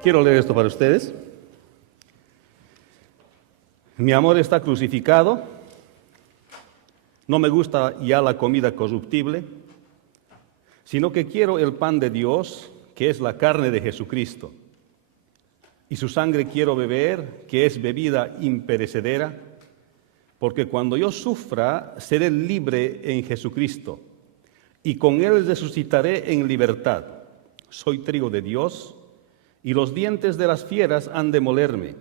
Quiero leer esto para ustedes. Mi amor está crucificado, no me gusta ya la comida corruptible, sino que quiero el pan de Dios, que es la carne de Jesucristo, y su sangre quiero beber, que es bebida imperecedera, porque cuando yo sufra, seré libre en Jesucristo, y con Él resucitaré en libertad. Soy trigo de Dios, y los dientes de las fieras han de molerme,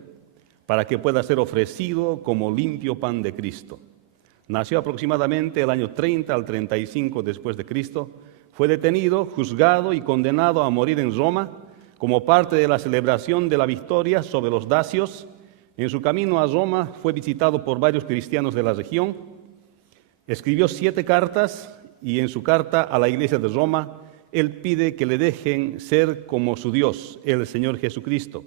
para que pueda ser ofrecido como limpio pan de Cristo. Nació aproximadamente el año 30 al 35 después de Cristo, fue detenido, juzgado y condenado a morir en Roma como parte de la celebración de la victoria sobre los dacios. En su camino a Roma fue visitado por varios cristianos de la región. Escribió 7 cartas y en su carta a la iglesia de Roma, él pide que le dejen ser como su Dios, el Señor Jesucristo,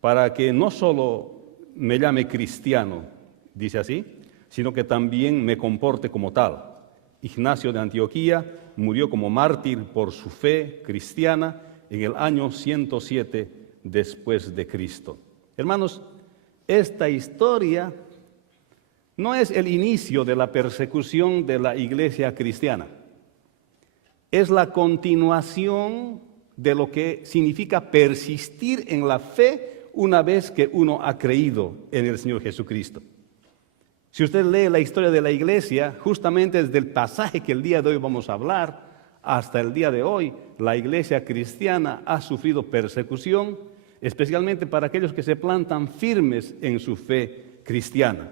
para que no solo me llame cristiano, dice así, sino que también me comporte como tal. Ignacio de Antioquía murió como mártir por su fe cristiana en el año 107 después de Cristo. Hermanos, esta historia no es el inicio de la persecución de la iglesia cristiana. Es la continuación de lo que significa persistir en la fe una vez que uno ha creído en el Señor Jesucristo. Si usted lee la historia de la iglesia, justamente desde el pasaje que el día de hoy vamos a hablar, hasta el día de hoy, la iglesia cristiana ha sufrido persecución, especialmente para aquellos que se plantan firmes en su fe cristiana.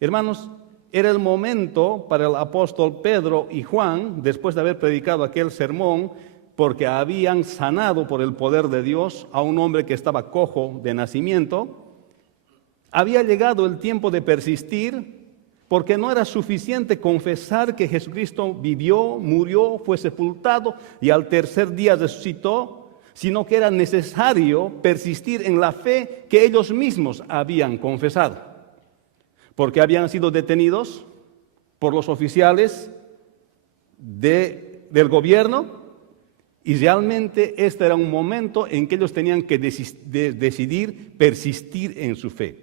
Hermanos, era el momento para el apóstol Pedro y Juan, después de haber predicado aquel sermón, porque habían sanado por el poder de Dios a un hombre que estaba cojo de nacimiento. Había llegado el tiempo de persistir, porque no era suficiente confesar que Jesucristo vivió, murió, fue sepultado y al tercer día resucitó, sino que era necesario persistir en la fe que ellos mismos habían confesado, porque habían sido detenidos por los oficiales del gobierno, y realmente este era un momento en que ellos tenían que decidir persistir en su fe.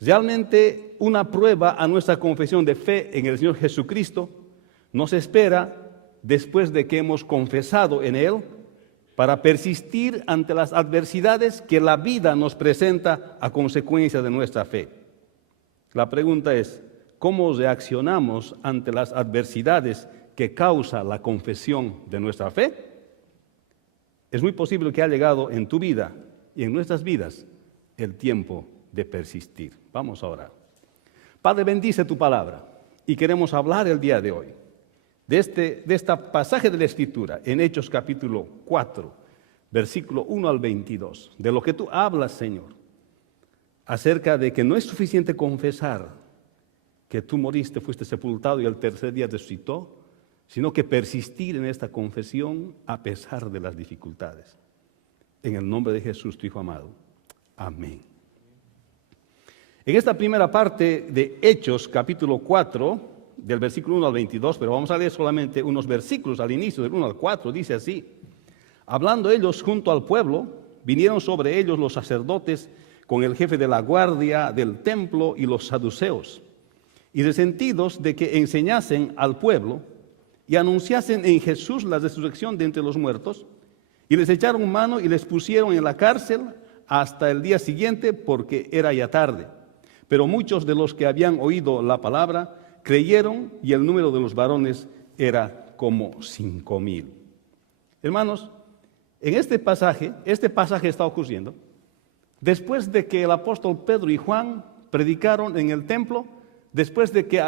Realmente una prueba a nuestra confesión de fe en el Señor Jesucristo nos espera después de que hemos confesado en Él para persistir ante las adversidades que la vida nos presenta a consecuencia de nuestra fe. La pregunta es, ¿cómo reaccionamos ante las adversidades que causa la confesión de nuestra fe? Es muy posible que haya llegado en tu vida y en nuestras vidas el tiempo de persistir. Vamos a orar. Padre, bendice tu palabra y queremos hablar el día de hoy de este pasaje de la Escritura en Hechos capítulo 4, versículo 1 al 22, de lo que tú hablas, Señor, acerca de que no es suficiente confesar que tú moriste, fuiste sepultado y al tercer día resucitó, sino que persistir en esta confesión a pesar de las dificultades. En el nombre de Jesús, tu Hijo amado. Amén. En esta primera parte de Hechos, capítulo 4, del versículo 1 al 22, pero vamos a leer solamente unos versículos al inicio, del 1 al 4, dice así: hablando ellos junto al pueblo, vinieron sobre ellos los sacerdotes con el jefe de la guardia del templo y los saduceos, y resentidos de que enseñasen al pueblo y anunciasen en Jesús la resurrección de entre los muertos, y les echaron mano y les pusieron en la cárcel hasta el día siguiente, porque era ya tarde. Pero muchos de los que habían oído la palabra creyeron, y el número de los varones era como 5,000. Hermanos, en este pasaje está ocurriendo después de que el apóstol Pedro y Juan predicaron en el templo, después de que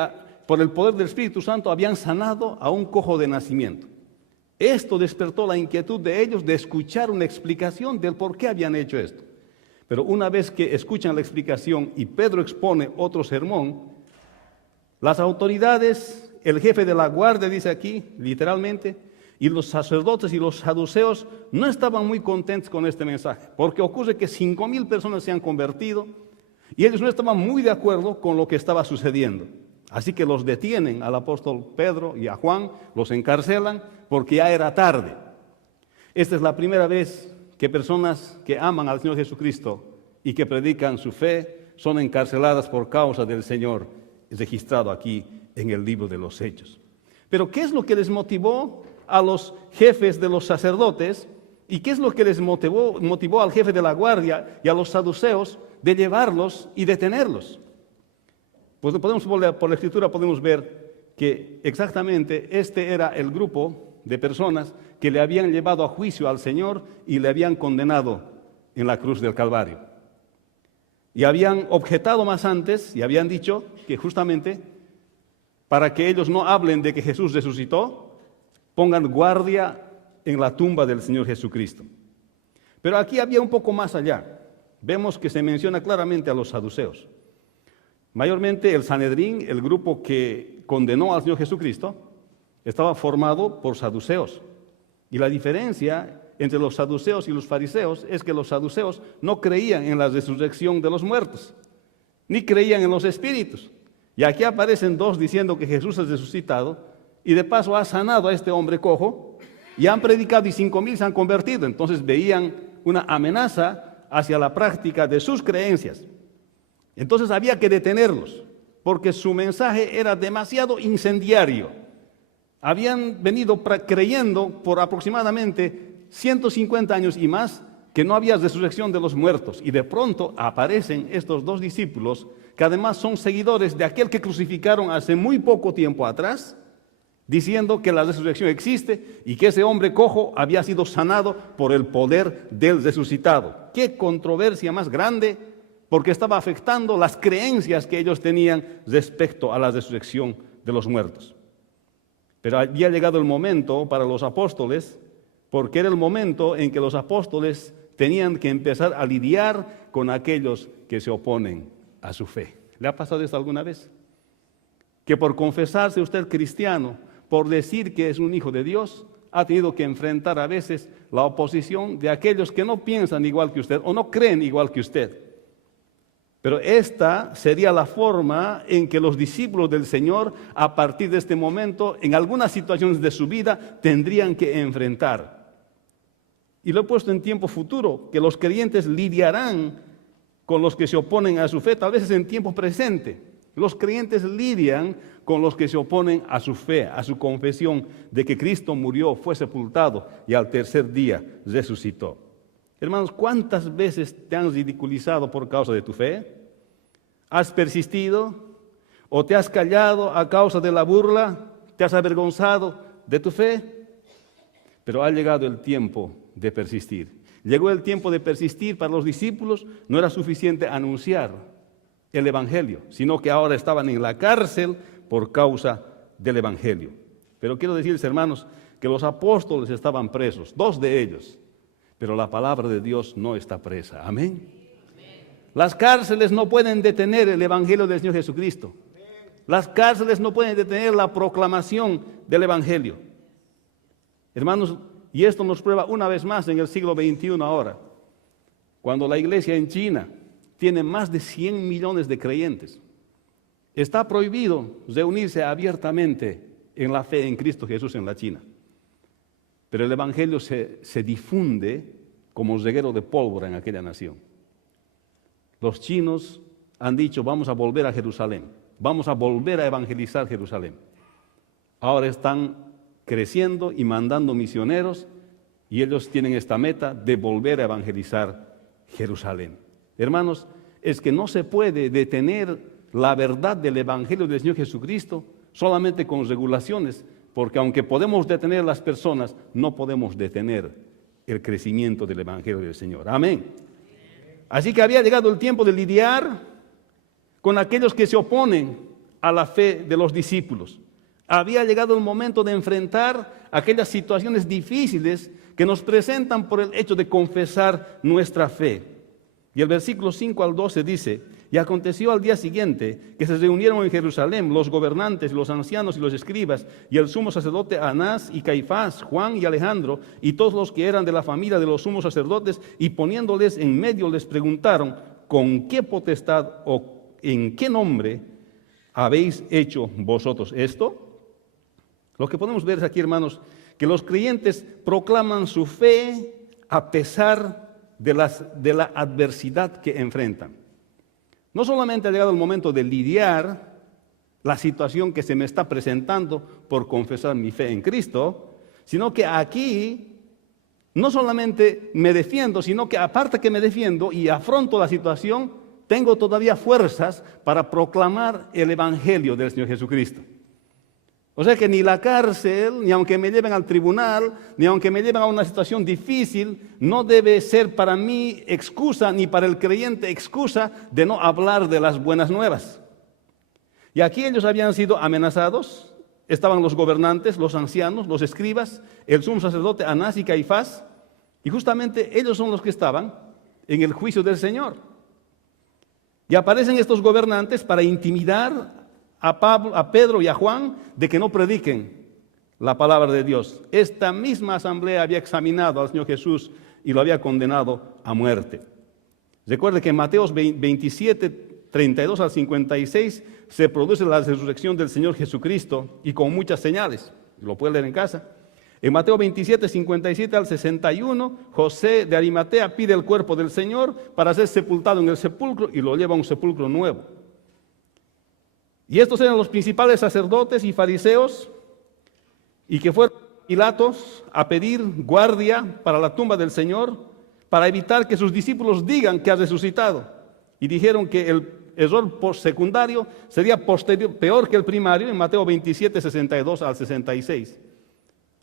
por el poder del Espíritu Santo habían sanado a un cojo de nacimiento. Esto despertó la inquietud de ellos de escuchar una explicación del por qué habían hecho esto. Pero una vez que escuchan la explicación y Pedro expone otro sermón, las autoridades, el jefe de la guardia, dice aquí, literalmente, y los sacerdotes y los saduceos no estaban muy contentos con este mensaje, porque ocurre que 5,000 personas se han convertido y ellos no estaban muy de acuerdo con lo que estaba sucediendo. Así que los detienen al apóstol Pedro y a Juan, los encarcelan porque ya era tarde. Esta es la primera vez que personas que aman al Señor Jesucristo y que predican su fe son encarceladas por causa del Señor, registrado aquí en el libro de los Hechos. Pero ¿qué es lo que les motivó a los jefes de los sacerdotes y qué es lo que les motivó al jefe de la guardia y a los saduceos de llevarlos y detenerlos? Pues por la Escritura podemos ver que exactamente este era el grupo de personas que le habían llevado a juicio al Señor y le habían condenado en la cruz del Calvario. Y habían objetado más antes y habían dicho que justamente para que ellos no hablen de que Jesús resucitó, pongan guardia en la tumba del Señor Jesucristo. Pero aquí había un poco más allá. Vemos que se menciona claramente a los saduceos. Mayormente el Sanedrín, el grupo que condenó al Señor Jesucristo, estaba formado por saduceos. Y la diferencia entre los saduceos y los fariseos es que los saduceos no creían en la resurrección de los muertos, ni creían en los espíritus. Y aquí aparecen dos diciendo que Jesús es resucitado y de paso ha sanado a este hombre cojo y han predicado y 5,000 se han convertido. Entonces veían una amenaza hacia la práctica de sus creencias. Entonces había que detenerlos porque su mensaje era demasiado incendiario. Habían venido creyendo por aproximadamente 150 años y más que no había resurrección de los muertos. Y de pronto aparecen estos dos discípulos que además son seguidores de aquel que crucificaron hace muy poco tiempo atrás, diciendo que la resurrección existe y que ese hombre cojo había sido sanado por el poder del resucitado. ¡Qué controversia más grande! Porque estaba afectando las creencias que ellos tenían respecto a la resurrección de los muertos. Pero había llegado el momento para los apóstoles, porque era el momento en que los apóstoles tenían que empezar a lidiar con aquellos que se oponen a su fe. ¿Le ha pasado esto alguna vez? Que por confesarse usted cristiano, por decir que es un hijo de Dios, ha tenido que enfrentar a veces la oposición de aquellos que no piensan igual que usted o no creen igual que usted. Pero esta sería la forma en que los discípulos del Señor, a partir de este momento, en algunas situaciones de su vida, tendrían que enfrentar. Y lo he puesto en tiempo futuro, que los creyentes lidiarán con los que se oponen a su fe, tal vez es en tiempo presente. Los creyentes lidian con los que se oponen a su fe, a su confesión de que Cristo murió, fue sepultado y al tercer día resucitó. Hermanos, ¿cuántas veces te han ridiculizado por causa de tu fe? ¿Has persistido? ¿O te has callado a causa de la burla? ¿Te has avergonzado de tu fe? Pero ha llegado el tiempo de persistir. Llegó el tiempo de persistir para los discípulos. No era suficiente anunciar el Evangelio, sino que ahora estaban en la cárcel por causa del Evangelio. Pero quiero decirles, hermanos, que los apóstoles estaban presos, 2 de ellos. Pero la palabra de Dios no está presa. Amén. Las cárceles no pueden detener el Evangelio del Señor Jesucristo. Las cárceles no pueden detener la proclamación del Evangelio. Hermanos, y esto nos prueba una vez más en el siglo XXI ahora, cuando la iglesia en China tiene más de 100 millones de creyentes. Está prohibido reunirse abiertamente en la fe en Cristo Jesús en la China. Pero el Evangelio se difunde como un reguero de pólvora en aquella nación. Los chinos han dicho, vamos a volver a Jerusalén, vamos a volver a evangelizar Jerusalén. Ahora están creciendo y mandando misioneros y ellos tienen esta meta de volver a evangelizar Jerusalén. Hermanos, es que no se puede detener la verdad del Evangelio del Señor Jesucristo solamente con regulaciones, porque aunque podemos detener a las personas, no podemos detener el crecimiento del Evangelio del Señor. Amén. Así que había llegado el tiempo de lidiar con aquellos que se oponen a la fe de los discípulos. Había llegado el momento de enfrentar aquellas situaciones difíciles que nos presentan por el hecho de confesar nuestra fe. Y el versículo 5 al 12 dice: y aconteció al día siguiente que se reunieron en Jerusalén los gobernantes, los ancianos y los escribas, y el sumo sacerdote Anás y Caifás, Juan y Alejandro, y todos los que eran de la familia de los sumos sacerdotes, y poniéndoles en medio les preguntaron: ¿con qué potestad o en qué nombre habéis hecho vosotros esto? Lo que podemos ver aquí, hermanos, que los creyentes proclaman su fe a pesar de la adversidad que enfrentan. No solamente ha llegado el momento de lidiar la situación que se me está presentando por confesar mi fe en Cristo, sino que aquí no solamente me defiendo, sino que aparte que me defiendo y afronto la situación, tengo todavía fuerzas para proclamar el Evangelio del Señor Jesucristo. O sea que ni la cárcel, ni aunque me lleven al tribunal, ni aunque me lleven a una situación difícil, no debe ser para mí excusa, ni para el creyente excusa de no hablar de las buenas nuevas. Y aquí ellos habían sido amenazados, estaban los gobernantes, los ancianos, los escribas, el sumo sacerdote Anás y Caifás, y justamente ellos son los que estaban en el juicio del Señor. Y aparecen estos gobernantes para intimidar a Pedro y a Juan de que no prediquen la palabra de Dios. Esta misma asamblea había examinado al Señor Jesús y lo había condenado a muerte. Recuerde que en Mateo 27, 32 al 56 se produce la resurrección del Señor Jesucristo y con muchas señales. Lo puede leer en casa. En Mateo 27, 57 al 61, José de Arimatea pide el cuerpo del Señor para ser sepultado en el sepulcro y lo lleva a un sepulcro nuevo. Y estos eran los principales sacerdotes y fariseos, y que fueron Pilatos a pedir guardia para la tumba del Señor, para evitar que sus discípulos digan que ha resucitado. Y dijeron que el error secundario sería peor que el primario, en Mateo 27, 62 al 66.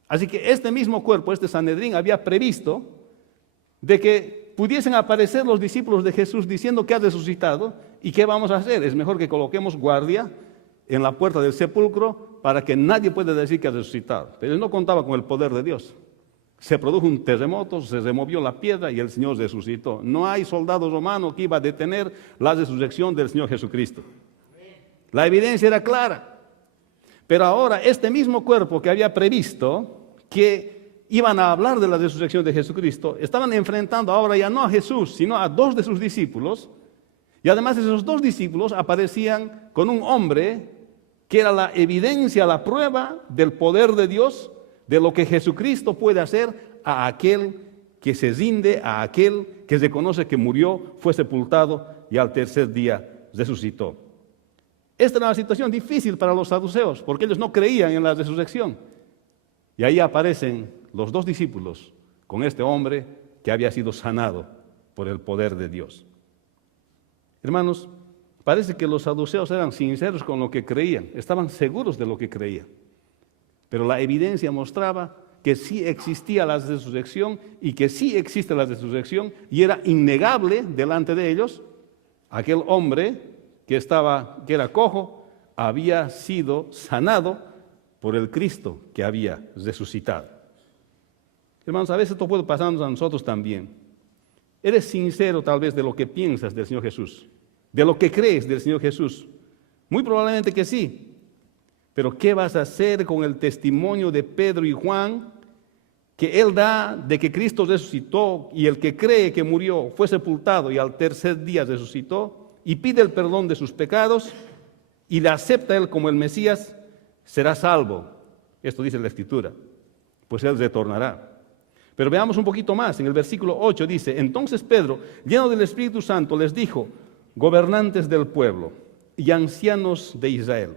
Así que este mismo cuerpo, este Sanedrín, había previsto de que pudiesen aparecer los discípulos de Jesús diciendo que ha resucitado. ¿Y qué vamos a hacer? Es mejor que coloquemos guardia en la puerta del sepulcro para que nadie pueda decir que ha resucitado. Pero él no contaba con el poder de Dios. Se produjo un terremoto, se removió la piedra y el Señor resucitó. No hay soldado romano que iba a detener la resurrección del Señor Jesucristo. La evidencia era clara. Pero ahora este mismo cuerpo que había previsto que iban a hablar de la resurrección de Jesucristo, estaban enfrentando ahora ya no a Jesús, sino a dos de sus discípulos. Y además esos dos discípulos aparecían con un hombre que era la evidencia, la prueba del poder de Dios, de lo que Jesucristo puede hacer a aquel que se rinde, a aquel que reconoce que murió, fue sepultado y al tercer día resucitó. Esta era una situación difícil para los saduceos, porque ellos no creían en la resurrección. Y ahí aparecen los dos discípulos con este hombre que había sido sanado por el poder de Dios. Hermanos, parece que los saduceos eran sinceros con lo que creían, estaban seguros de lo que creían. Pero la evidencia mostraba que sí existía la resurrección y que sí existe la resurrección, y era innegable delante de ellos. Aquel hombre que era cojo había sido sanado por el Cristo que había resucitado. Hermanos, a veces esto puede pasarnos a nosotros también. ¿Eres sincero tal vez de lo que piensas del Señor Jesús? ¿De lo que crees del Señor Jesús? Muy probablemente que sí. Pero ¿qué vas a hacer con el testimonio de Pedro y Juan que él da de que Cristo resucitó, y el que cree que murió fue sepultado y al tercer día resucitó, y pide el perdón de sus pecados y le acepta él como el Mesías, será salvo? Esto dice la Escritura, pues él retornará. Pero veamos un poquito más, en el versículo 8 dice: entonces Pedro, lleno del Espíritu Santo, les dijo: gobernantes del pueblo y ancianos de Israel,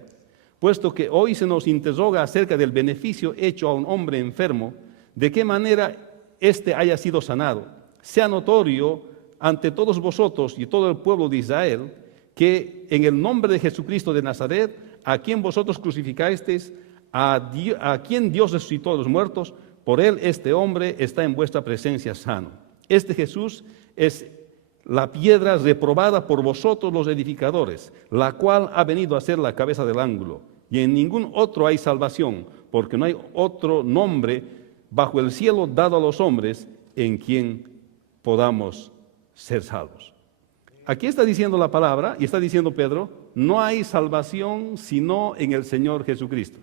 puesto que hoy se nos interroga acerca del beneficio hecho a un hombre enfermo, de qué manera éste haya sido sanado, sea notorio ante todos vosotros y todo el pueblo de Israel, que en el nombre de Jesucristo de Nazaret, a quien vosotros crucificasteis, a quien Dios resucitó de los muertos, por él este hombre está en vuestra presencia sano. Este Jesús es la piedra reprobada por vosotros los edificadores, la cual ha venido a ser la cabeza del ángulo. Y en ningún otro hay salvación, porque no hay otro nombre bajo el cielo dado a los hombres en quien podamos ser salvos. Aquí está diciendo la palabra, y está diciendo Pedro: no hay salvación sino en el Señor Jesucristo.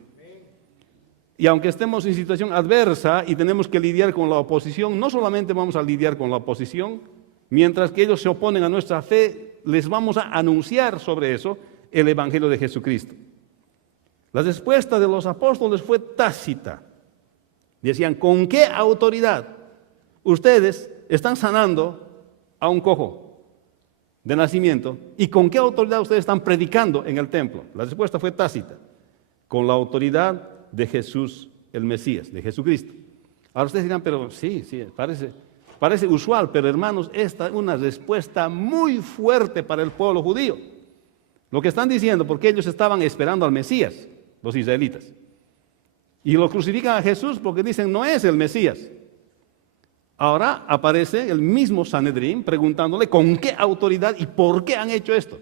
Y aunque estemos en situación adversa y tenemos que lidiar con la oposición, no solamente vamos a lidiar con la oposición, mientras que ellos se oponen a nuestra fe, les vamos a anunciar sobre eso el Evangelio de Jesucristo. La respuesta de los apóstoles fue tácita. Decían: ¿con qué autoridad ustedes están sanando a un cojo de nacimiento, ¿y con qué autoridad ustedes están predicando en el templo? La respuesta fue tácita: con la autoridad de Jesús el Mesías, de Jesucristo. Ahora ustedes dirán, pero sí, parece usual, pero hermanos, esta es una respuesta muy fuerte para el pueblo judío. Lo que están diciendo, porque ellos estaban esperando al Mesías, los israelitas, y lo crucifican a Jesús porque dicen, no es el Mesías. Ahora aparece el mismo Sanedrín preguntándole con qué autoridad y por qué han hecho esto.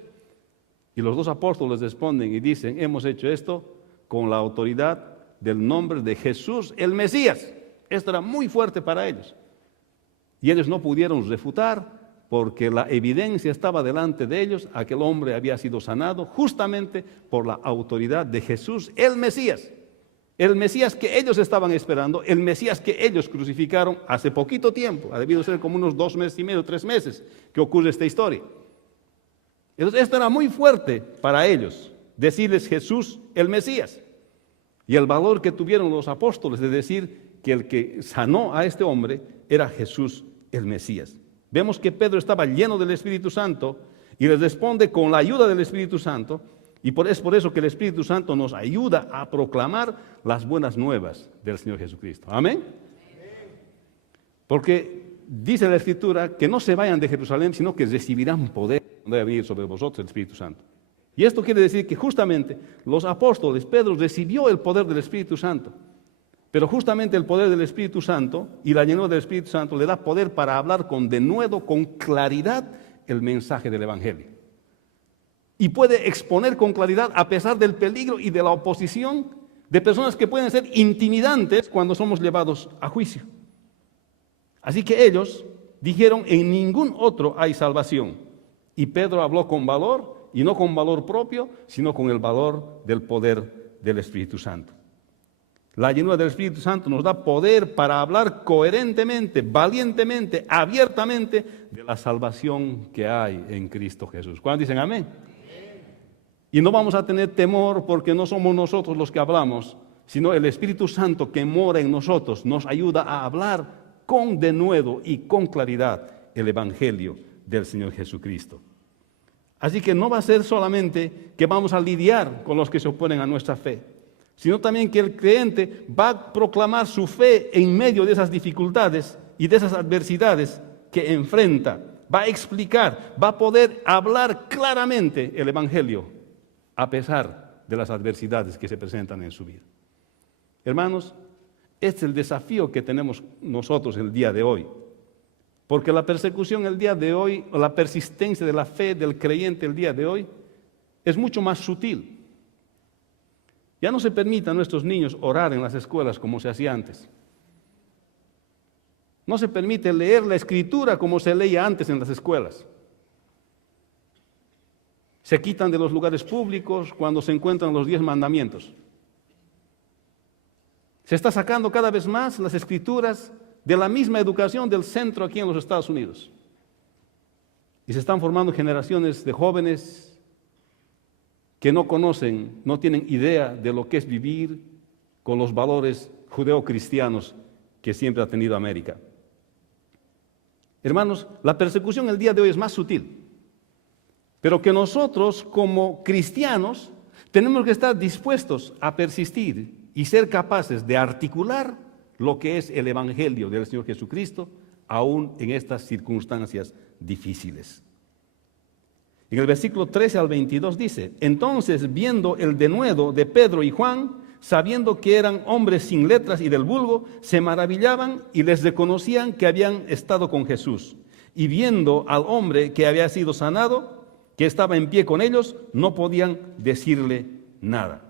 Y los dos apóstoles responden y dicen, hemos hecho esto con la autoridad del nombre de Jesús el Mesías. Esto era muy fuerte para ellos. Y ellos no pudieron refutar porque la evidencia estaba delante de ellos. Aquel hombre había sido sanado justamente por la autoridad de Jesús el Mesías. El Mesías que ellos estaban esperando, el Mesías que ellos crucificaron hace poquito tiempo. Ha debido ser como unos 2 meses y medio, 3 meses que ocurre esta historia. Entonces esto era muy fuerte para ellos, decirles Jesús el Mesías. Y el valor que tuvieron los apóstoles de decir que el que sanó a este hombre era Jesús el Mesías. Vemos que Pedro estaba lleno del Espíritu Santo y les responde con la ayuda del Espíritu Santo, y es por eso que el Espíritu Santo nos ayuda a proclamar las buenas nuevas del Señor Jesucristo. Amén. Porque dice la Escritura que no se vayan de Jerusalén, sino que recibirán poder cuando haya venido sobre vosotros el Espíritu Santo. Y esto quiere decir que justamente los apóstoles, Pedro recibió el poder del Espíritu Santo. Pero justamente el poder del Espíritu Santo y la llenura del Espíritu Santo le da poder para hablar con denuedo, con claridad, el mensaje del Evangelio. Y puede exponer con claridad a pesar del peligro y de la oposición de personas que pueden ser intimidantes cuando somos llevados a juicio. Así que ellos dijeron, en ningún otro hay salvación. Y Pedro habló con valor, y no con valor propio, sino con el valor del poder del Espíritu Santo. La llenura del Espíritu Santo nos da poder para hablar coherentemente, valientemente, abiertamente de la salvación que hay en Cristo Jesús. ¿Cuántos dicen amén? Y no vamos a tener temor porque no somos nosotros los que hablamos, sino el Espíritu Santo que mora en nosotros nos ayuda a hablar con denuedo y con claridad el Evangelio del Señor Jesucristo. Así que no va a ser solamente que vamos a lidiar con los que se oponen a nuestra fe, sino también que el creyente va a proclamar su fe en medio de esas dificultades y de esas adversidades que enfrenta. Va a explicar, va a poder hablar claramente el Evangelio a pesar de las adversidades que se presentan en su vida. Hermanos, este es el desafío que tenemos nosotros el día de hoy. Porque la persecución el día de hoy, o la persistencia de la fe del creyente el día de hoy, es mucho más sutil. Ya no se permite a nuestros niños orar en las escuelas como se hacía antes. No se permite leer la Escritura como se leía antes en las escuelas. Se quitan de los lugares públicos cuando se encuentran los 10 mandamientos. Se está sacando cada vez más las Escrituras de la misma educación del centro aquí en los Estados Unidos. Y se están formando generaciones de jóvenes que no conocen, no tienen idea de lo que es vivir con los valores judeocristianos que siempre ha tenido América. Hermanos, la persecución el día de hoy es más sutil, pero que nosotros como cristianos tenemos que estar dispuestos a persistir y ser capaces de articular lo que es el Evangelio del Señor Jesucristo, aún en estas circunstancias difíciles. En el versículo 13 al 22 dice, entonces viendo el denuedo de Pedro y Juan, sabiendo que eran hombres sin letras y del vulgo, se maravillaban y les reconocían que habían estado con Jesús. Y viendo al hombre que había sido sanado, que estaba en pie con ellos, no podían decirle nada.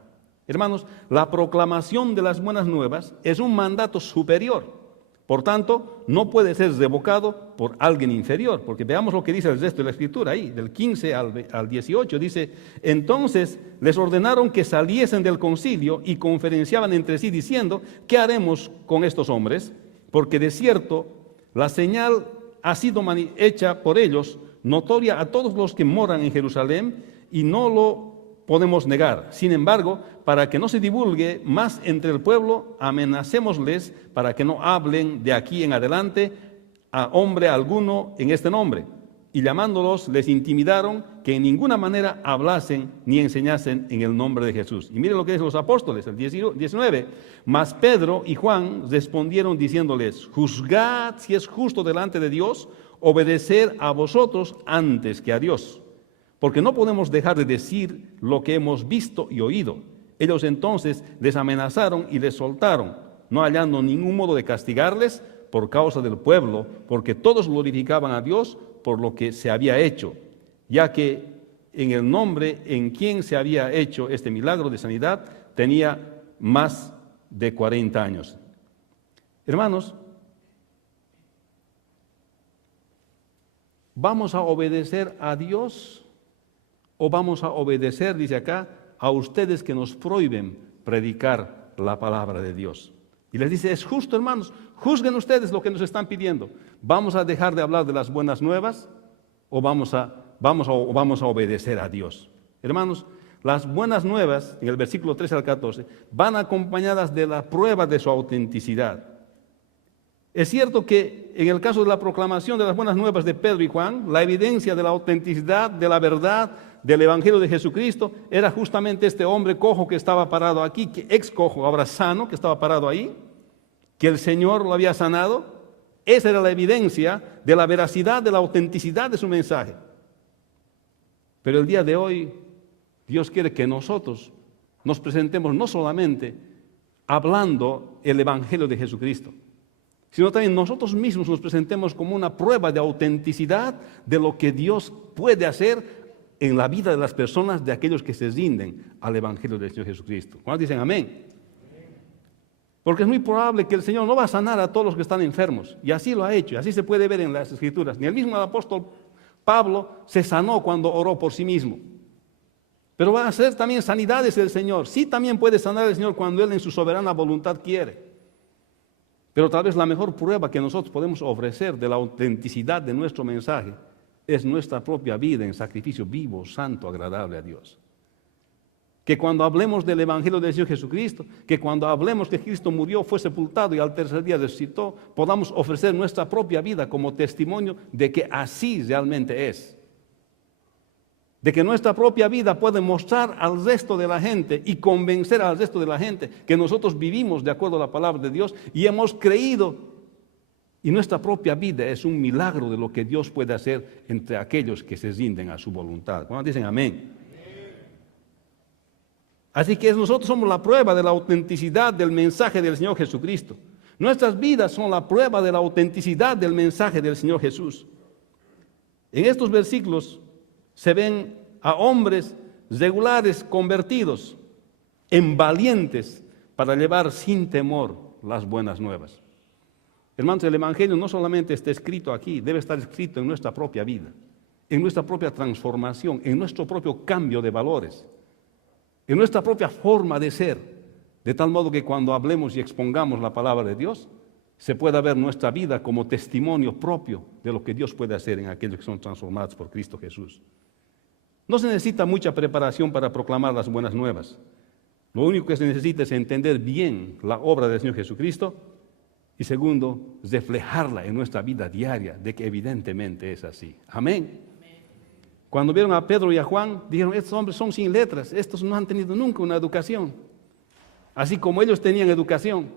Hermanos, la proclamación de las buenas nuevas es un mandato superior. Por tanto, no puede ser revocado por alguien inferior, porque veamos lo que dice el resto de la Escritura ahí, del 15 al 18, dice, entonces les ordenaron que saliesen del concilio y conferenciaban entre sí diciendo, ¿qué haremos con estos hombres? Porque de cierto, la señal ha sido hecha por ellos, notoria a todos los que moran en Jerusalén, y no lo podemos negar. Sin embargo, para que no se divulgue más entre el pueblo, amenacémosles para que no hablen de aquí en adelante a hombre alguno en este nombre. Y llamándolos, les intimidaron que en ninguna manera hablasen ni enseñasen en el nombre de Jesús. Y miren lo que dicen los apóstoles, el 19. Mas Pedro y Juan respondieron diciéndoles: juzgad si es justo delante de Dios obedecer a vosotros antes que a Dios, porque no podemos dejar de decir lo que hemos visto y oído. Ellos entonces les amenazaron y les soltaron, no hallando ningún modo de castigarles por causa del pueblo, porque todos glorificaban a Dios por lo que se había hecho, ya que en el nombre en quien se había hecho este milagro de sanidad tenía más de 40 años. Hermanos, ¿vamos a obedecer a Dios o vamos a obedecer, dice acá, a ustedes que nos prohíben predicar la palabra de Dios? Y les dice, es justo, hermanos, juzguen ustedes lo que nos están pidiendo. ¿Vamos a dejar de hablar de las buenas nuevas o vamos a obedecer a Dios? Hermanos, las buenas nuevas, en el versículo 13 al 14, van acompañadas de la prueba de su autenticidad. Es cierto que en el caso de la proclamación de las buenas nuevas de Pedro y Juan, la evidencia de la autenticidad, de la verdad, del Evangelio de Jesucristo, era justamente este hombre cojo que estaba parado aquí, ex cojo, ahora sano, que estaba parado ahí, que el Señor lo había sanado. Esa era la evidencia de la veracidad, de la autenticidad de su mensaje. Pero el día de hoy, Dios quiere que nosotros nos presentemos no solamente hablando el Evangelio de Jesucristo, sino también nosotros mismos nos presentemos como una prueba de autenticidad de lo que Dios puede hacer en la vida de las personas, de aquellos que se rinden al Evangelio del Señor Jesucristo. ¿Cuántos dicen amén? Porque es muy probable que el Señor no va a sanar a todos los que están enfermos, y así lo ha hecho, y así se puede ver en las Escrituras. Ni el mismo apóstol Pablo se sanó cuando oró por sí mismo. Pero va a hacer también sanidades el Señor. Sí, también puede sanar el Señor cuando Él en su soberana voluntad quiere. Pero tal vez la mejor prueba que nosotros podemos ofrecer de la autenticidad de nuestro mensaje es nuestra propia vida en sacrificio vivo, santo, agradable a Dios. Que cuando hablemos del Evangelio del Señor Jesucristo, que cuando hablemos que Cristo murió, fue sepultado y al tercer día resucitó, podamos ofrecer nuestra propia vida como testimonio de que así realmente es. De que nuestra propia vida puede mostrar al resto de la gente y convencer al resto de la gente que nosotros vivimos de acuerdo a la palabra de Dios y hemos creído. Y nuestra propia vida es un milagro de lo que Dios puede hacer entre aquellos que se rinden a su voluntad. ¿Cuándo dicen amén? Así que nosotros somos la prueba de la autenticidad del mensaje del Señor Jesucristo. Nuestras vidas son la prueba de la autenticidad del mensaje del Señor Jesús. En estos versículos se ven a hombres regulares convertidos en valientes para llevar sin temor las buenas nuevas. Hermanos, el Evangelio no solamente está escrito aquí, debe estar escrito en nuestra propia vida, en nuestra propia transformación, en nuestro propio cambio de valores, en nuestra propia forma de ser, de tal modo que cuando hablemos y expongamos la palabra de Dios, se pueda ver nuestra vida como testimonio propio de lo que Dios puede hacer en aquellos que son transformados por Cristo Jesús. No se necesita mucha preparación para proclamar las buenas nuevas. Lo único que se necesita es entender bien la obra del Señor Jesucristo y segundo, reflejarla en nuestra vida diaria, de que evidentemente es así. Amén. Cuando vieron a Pedro y a Juan, dijeron, estos hombres son sin letras, estos no han tenido nunca una educación. Así como ellos tenían educación,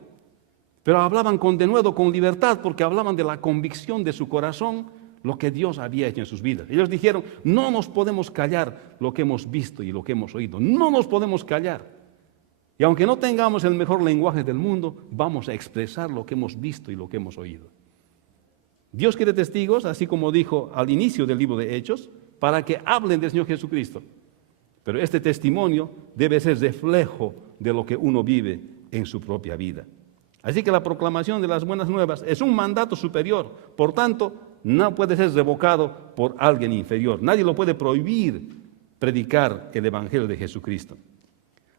pero hablaban con denuedo, con libertad, porque hablaban de la convicción de su corazón, lo que Dios había hecho en sus vidas. Ellos dijeron, no nos podemos callar lo que hemos visto y lo que hemos oído, no nos podemos callar. Y aunque no tengamos el mejor lenguaje del mundo, vamos a expresar lo que hemos visto y lo que hemos oído. Dios quiere testigos, así como dijo al inicio del libro de Hechos, para que hablen del Señor Jesucristo. Pero este testimonio debe ser reflejo de lo que uno vive en su propia vida. Así que la proclamación de las buenas nuevas es un mandato superior, por tanto, no puede ser revocado por alguien inferior. Nadie lo puede prohibir predicar el Evangelio de Jesucristo.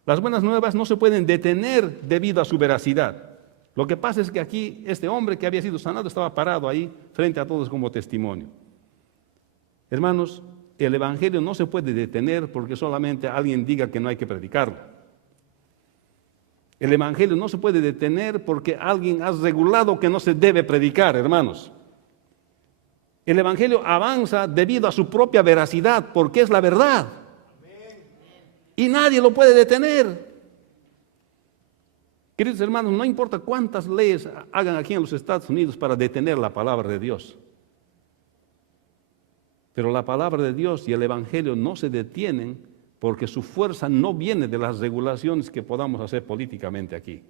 Las buenas nuevas no se pueden detener debido a su veracidad. Lo que pasa es que aquí este hombre que había sido sanado estaba parado ahí frente a todos como testimonio. Hermanos, el Evangelio no se puede detener porque solamente alguien diga que no hay que predicarlo. El Evangelio no se puede detener porque alguien ha regulado que no se debe predicar, hermanos. El Evangelio avanza debido a su propia veracidad, porque es la verdad. Y nadie lo puede detener. Queridos hermanos, no importa cuántas leyes hagan aquí en los Estados Unidos para detener la palabra de Dios. Pero la palabra de Dios y el Evangelio no se detienen porque su fuerza no viene de las regulaciones que podamos hacer políticamente aquí.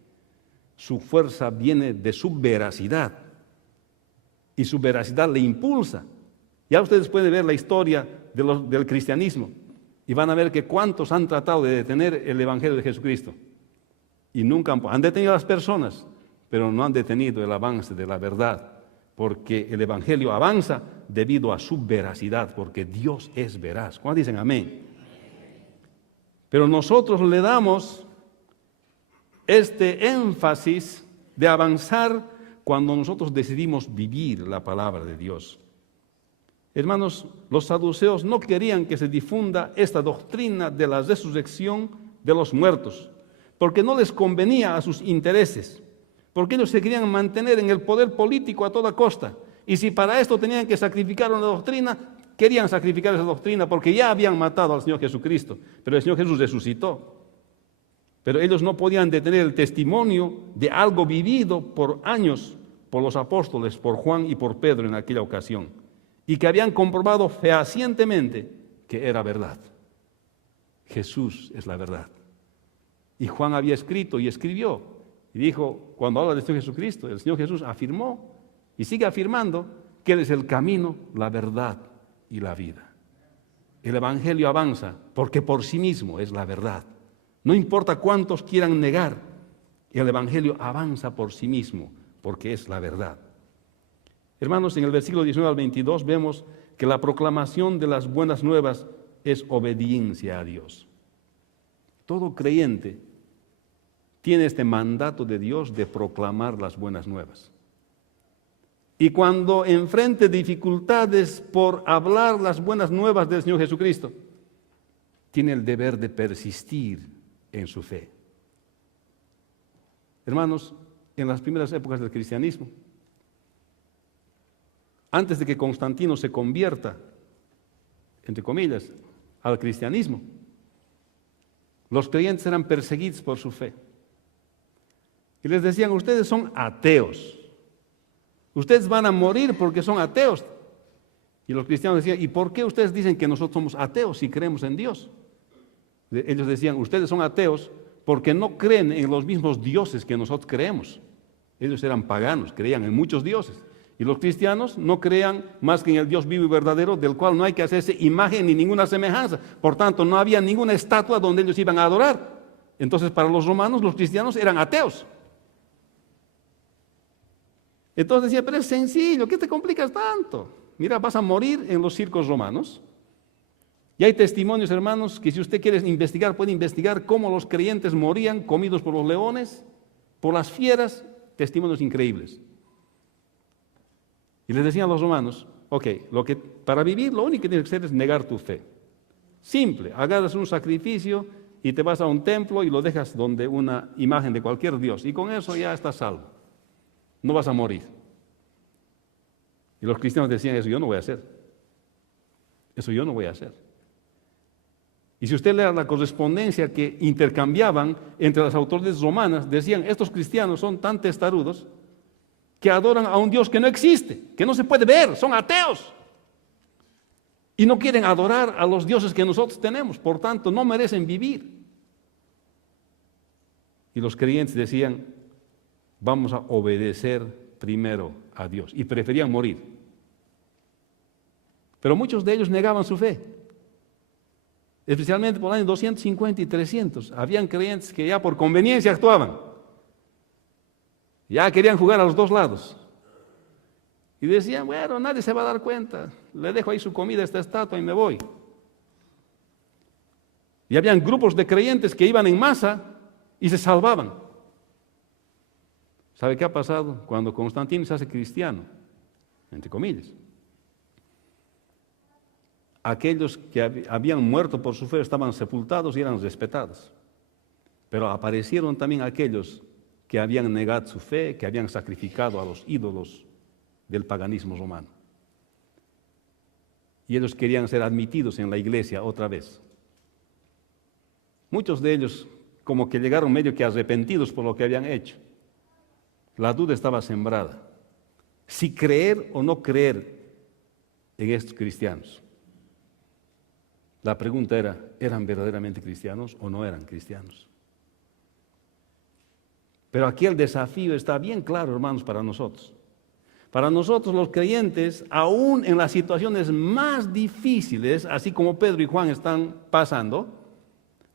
Su fuerza viene de su veracidad. Y su veracidad le impulsa. Ya ustedes pueden ver la historia del cristianismo y van a ver que cuántos han tratado de detener el Evangelio de Jesucristo. Y nunca han detenido a las personas, pero no han detenido el avance de la verdad. Porque el Evangelio avanza debido a su veracidad, porque Dios es veraz. ¿Cuántos dicen amén? Pero nosotros le damos este énfasis de avanzar cuando nosotros decidimos vivir la palabra de Dios. Hermanos, los saduceos no querían que se difunda esta doctrina de la resurrección de los muertos, porque no les convenía a sus intereses, porque ellos se querían mantener en el poder político a toda costa. Y si para esto tenían que sacrificar una doctrina, querían sacrificar esa doctrina porque ya habían matado al Señor Jesucristo, pero el Señor Jesús resucitó. Pero ellos no podían detener el testimonio de algo vivido por años por los apóstoles, por Juan y por Pedro en aquella ocasión, y que habían comprobado fehacientemente que era verdad. Jesús es la verdad. Y Juan había escrito y escribió, y dijo, cuando habla del Señor Jesucristo, el Señor Jesús afirmó y sigue afirmando que Él es el camino, la verdad y la vida. El Evangelio avanza porque por sí mismo es la verdad. No importa cuántos quieran negar, el Evangelio avanza por sí mismo porque es la verdad. Hermanos, en el versículo 19 al 22 vemos que la proclamación de las buenas nuevas es obediencia a Dios. Todo creyente tiene este mandato de Dios de proclamar las buenas nuevas. Y cuando enfrente dificultades por hablar las buenas nuevas del Señor Jesucristo, tiene el deber de persistir en su fe. Hermanos, en las primeras épocas del cristianismo, antes de que Constantino se convierta, entre comillas, al cristianismo, los creyentes eran perseguidos por su fe. Y les decían, ustedes son ateos. Ustedes van a morir porque son ateos. Y los cristianos decían, ¿y por qué ustedes dicen que nosotros somos ateos si creemos en Dios? Ellos decían, ustedes son ateos porque no creen en los mismos dioses que nosotros creemos. Ellos eran paganos, creían en muchos dioses. Y los cristianos no creían más que en el Dios vivo y verdadero, del cual no hay que hacerse imagen ni ninguna semejanza. Por tanto, no había ninguna estatua donde ellos iban a adorar. Entonces, para los romanos, los cristianos eran ateos. Entonces decía, pero es sencillo, ¿qué te complicas tanto? Mira, vas a morir en los circos romanos. Y hay testimonios, hermanos, que si usted quiere investigar, puede investigar cómo los creyentes morían comidos por los leones, por las fieras, testimonios increíbles. Y les decían a los romanos, ok, para vivir lo único que tienes que hacer es negar tu fe. Simple, agarras un sacrificio y te vas a un templo y lo dejas donde una imagen de cualquier dios. Y con eso ya estás salvo. No vas a morir. Y los cristianos decían, eso yo no voy a hacer. Eso yo no voy a hacer. Y si usted lea la correspondencia que intercambiaban entre las autoridades romanas, decían, estos cristianos son tan testarudos que adoran a un Dios que no existe, que no se puede ver, son ateos. Y no quieren adorar a los dioses que nosotros tenemos, por tanto no merecen vivir. Y los creyentes decían, vamos a obedecer primero a Dios, y preferían morir. Pero muchos de ellos negaban su fe. Especialmente por el año 250 y 300, habían creyentes que ya por conveniencia actuaban. Ya querían jugar a los dos lados. Y decían, bueno, nadie se va a dar cuenta, le dejo ahí su comida a esta estatua y me voy. Y habían grupos de creyentes que iban en masa y se salvaban. ¿Sabe qué ha pasado? Cuando Constantino se hace cristiano, entre comillas, aquellos que habían muerto por su fe estaban sepultados y eran respetados. Pero aparecieron también aquellos que habían negado su fe, que habían sacrificado a los ídolos del paganismo romano. y ellos querían ser admitidos en la iglesia otra vez. Muchos de ellos como que llegaron medio que arrepentidos por lo que habían hecho. La duda estaba sembrada. Si creer o no creer en estos cristianos. La pregunta era, ¿eran verdaderamente cristianos o no eran cristianos? Pero aquí el desafío está bien claro, hermanos, para nosotros. Para nosotros los creyentes, aún en las situaciones más difíciles, así como Pedro y Juan están pasando,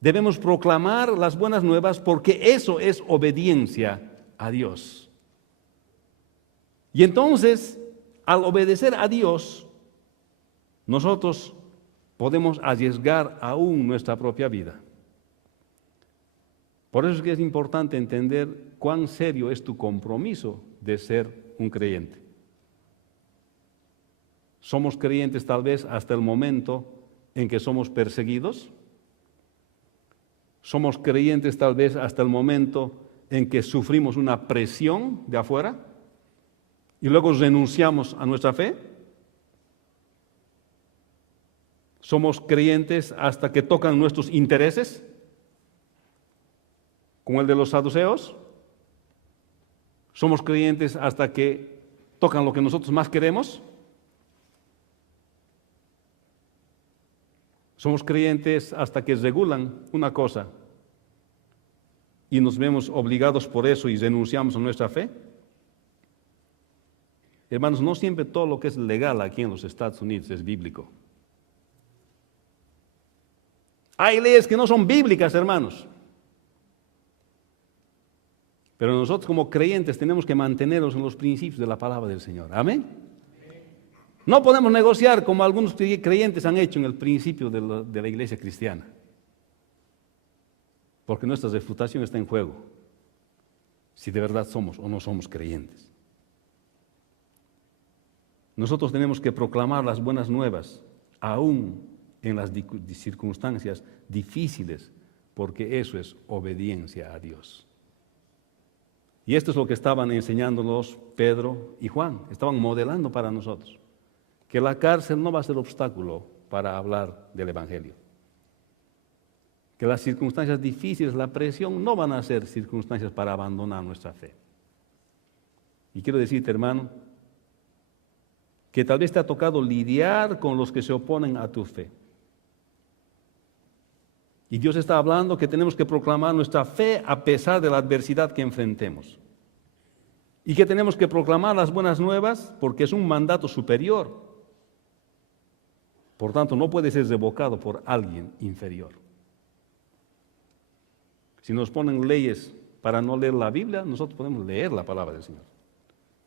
debemos proclamar las buenas nuevas porque eso es obediencia a Dios. Y entonces, al obedecer a Dios, nosotros podemos arriesgar aún nuestra propia vida. Por eso es que es importante entender cuán serio es tu compromiso de ser un creyente. Somos creyentes tal vez hasta el momento en que somos perseguidos. Somos creyentes tal vez hasta el momento en que sufrimos una presión de afuera y luego renunciamos a nuestra fe. Somos creyentes hasta que tocan nuestros intereses, como el de los saduceos. Somos creyentes hasta que tocan lo que nosotros más queremos. Somos creyentes hasta que regulan una cosa y nos vemos obligados por eso y renunciamos a nuestra fe. Hermanos, no siempre todo lo que es legal aquí en los Estados Unidos es bíblico. Hay leyes que no son bíblicas, hermanos. Pero nosotros como creyentes tenemos que mantenernos en los principios de la palabra del Señor. Amén. No podemos negociar como algunos creyentes han hecho en el principio de la iglesia cristiana. Porque nuestra reputación está en juego. Si de verdad somos o no somos creyentes. Nosotros tenemos que proclamar las buenas nuevas, aún en las circunstancias difíciles, porque eso es obediencia a Dios. Y esto es lo que estaban enseñándonos Pedro y Juan. Estaban modelando para nosotros. Que la cárcel no va a ser obstáculo para hablar del Evangelio. Que las circunstancias difíciles, la presión, no van a ser circunstancias para abandonar nuestra fe. Y quiero decirte, hermano, que tal vez te ha tocado lidiar con los que se oponen a tu fe. Y Dios está hablando que tenemos que proclamar nuestra fe a pesar de la adversidad que enfrentemos. Y que tenemos que proclamar las buenas nuevas porque es un mandato superior. Por tanto, no puede ser revocado por alguien inferior. Si nos ponen leyes para no leer la Biblia, nosotros podemos leer la palabra del Señor.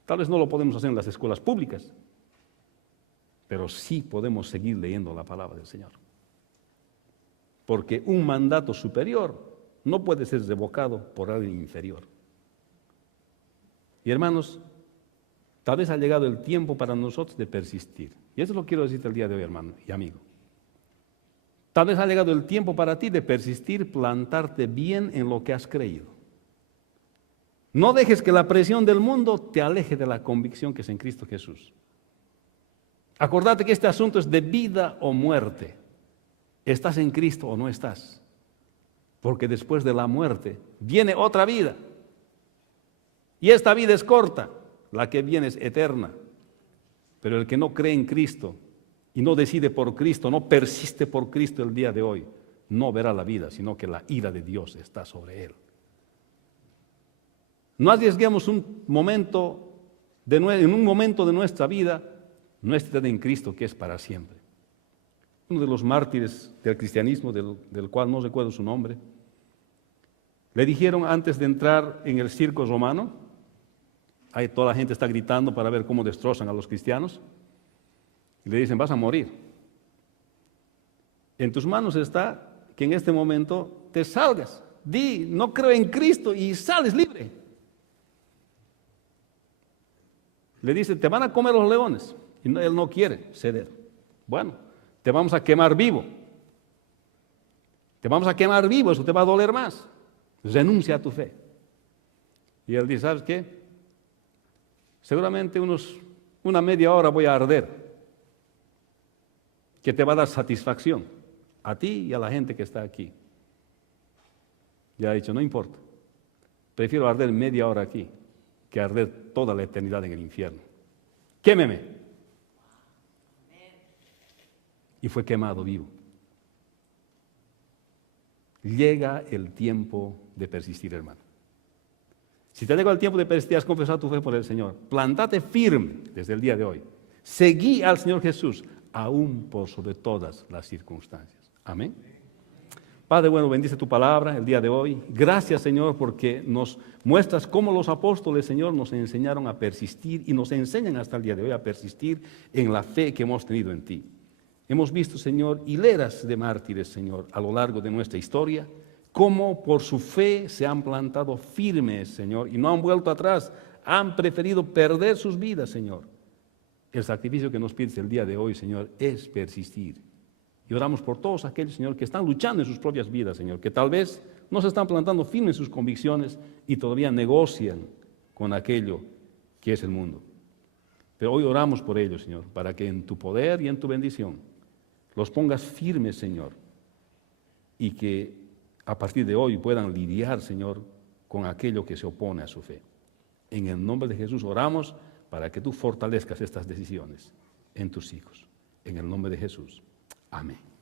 Tal vez no lo podemos hacer en las escuelas públicas, pero sí podemos seguir leyendo la palabra del Señor. Porque un mandato superior no puede ser revocado por alguien inferior. Y hermanos, tal vez ha llegado el tiempo para nosotros de persistir. Y eso lo quiero decirte el día de hoy, hermano y amigo. Tal vez ha llegado el tiempo para ti de persistir, plantarte bien en lo que has creído. No dejes que la presión del mundo te aleje de la convicción que es en Cristo Jesús. Acordate que este asunto es de vida o muerte. ¿Estás en Cristo o no estás? Porque después de la muerte viene otra vida. Y esta vida es corta, la que viene es eterna. Pero el que no cree en Cristo y no decide por Cristo, no persiste por Cristo el día de hoy, no verá la vida, sino que la ira de Dios está sobre él. No arriesguemos en un momento de nuestra vida, no estar en Cristo, que es para siempre. Uno de los mártires del cristianismo, del cual no recuerdo su nombre, le dijeron antes de entrar en el circo romano, ahí toda la gente está gritando para ver cómo destrozan a los cristianos, y le dicen, vas a morir. En tus manos está que en este momento te salgas, di, no creo en Cristo y sales libre. Le dice, te van a comer los leones, y él no quiere ceder. Bueno, te vamos a quemar vivo. Te vamos a quemar vivo, eso te va a doler más. Renuncia a tu fe. Y él dice, ¿sabes qué? Seguramente una media hora voy a arder. que te va a dar satisfacción a ti y a la gente que está aquí. Ya ha dicho, no importa, prefiero arder media hora aquí que arder toda la eternidad en el infierno. Quémeme. Y fue quemado vivo. Llega el tiempo de persistir, hermano. Si te llega el tiempo de persistir, has confesado tu fe por el Señor. Plántate firme desde el día de hoy. Seguí al Señor Jesús, aún por sobre todas las circunstancias. Amén. Padre bueno, bendice tu palabra el día de hoy. Gracias, Señor, porque nos muestras cómo los apóstoles, Señor, nos enseñaron a persistir y nos enseñan hasta el día de hoy a persistir en la fe que hemos tenido en ti. Hemos visto, Señor, hileras de mártires, Señor, a lo largo de nuestra historia, cómo por su fe se han plantado firmes, Señor, y no han vuelto atrás, han preferido perder sus vidas, Señor. El sacrificio que nos pides el día de hoy, Señor, es persistir. Y oramos por todos aquellos, Señor, que están luchando en sus propias vidas, Señor, que tal vez no se están plantando firmes en sus convicciones y todavía negocian con aquello que es el mundo. Pero hoy oramos por ellos, Señor, para que en tu poder y en tu bendición los pongas firmes, Señor, y que a partir de hoy puedan lidiar, Señor, con aquello que se opone a su fe. En el nombre de Jesús oramos para que tú fortalezcas estas decisiones en tus hijos. En el nombre de Jesús. Amén.